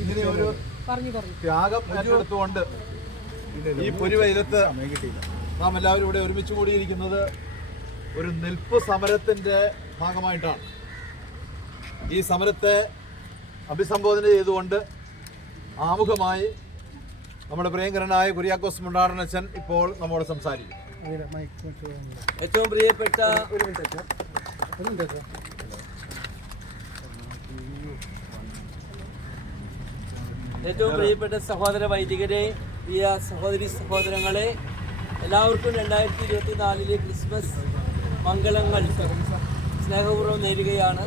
ഇങ്ങനെ ഒരു പറഞ്ഞു പറഞ്ഞു. ത്യാഗം ഏറ്റെടുത്തുകൊണ്ട് ഈ പൊരുവെയിലത്ത് നാം എല്ലാവരും ഇവിടെ ഒരുമിച്ച് കൂടിയിരിക്കുന്നത് ഒരു നെൽപ്പ് സമരത്തിന്റെ ഭാഗമായിട്ടാണ്. ഈ സമരത്തെ അഭിസംബോധന ചെയ്തുകൊണ്ട് ആമുഖമായി നമ്മുടെ പ്രിയങ്കരനായ കുര്യാക്കോസ് മുണ്ടാടനച്ചൻ ഇപ്പോൾ നമ്മോട് സംസാരിക്കും. ഏറ്റവും പ്രിയപ്പെട്ട ഏറ്റവും പ്രിയപ്പെട്ട സഹോദര വൈദികരെ പ്രിയ സഹോദരി സഹോദരങ്ങളെ എല്ലാവർക്കും രണ്ടായിരത്തി ഇരുപത്തി നാലിലെ ക്രിസ്മസ് മംഗളങ്ങൾ സ്നേഹപൂർവം നേരുകയാണ്.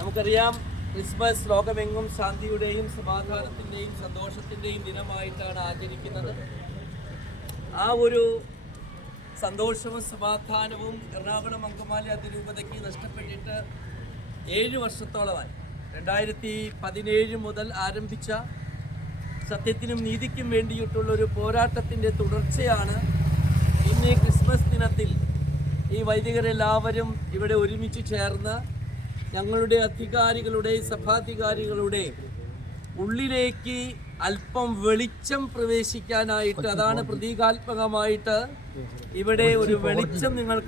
നമുക്കറിയാം ക്രിസ്മസ് ലോകമെങ്ങും ശാന്തിയുടെയും സമാധാനത്തിന്റെയും സന്തോഷത്തിന്റെയും ദിനമായിട്ടാണ് ആചരിക്കുന്നത്. ആ ഒരു സന്തോഷവും സമാധാനവും എറണാകുളം അങ്കമാലി അതിരൂപതയ്ക്ക് നഷ്ടപ്പെട്ടിട്ട് ഏഴ് വർഷത്തോളമായി. രണ്ടായിരത്തി പതിനേഴ് മുതൽ ആരംഭിച്ച സത്യത്തിനും നീതിക്കും വേണ്ടിയിട്ടുള്ള ഒരു പോരാട്ടത്തിന്റെ തുടർച്ചയാണ് ഇന്ന് ഈ ക്രിസ്മസ് ദിനത്തിൽ ഈ വൈദികരെല്ലാവരും ഇവിടെ ഒരുമിച്ച് ചേർന്ന് ഞങ്ങളുടെ അധികാരികളുടെ സഭാധികാരികളുടെ ഉള്ളിലേക്ക് അല്പം വെളിച്ചം പ്രവേശിക്കാനായിട്ട് അതാണ് പ്രതീകാത്മകമായിട്ട് ഇവിടെ ഒരു വെളിച്ചം നിങ്ങൾ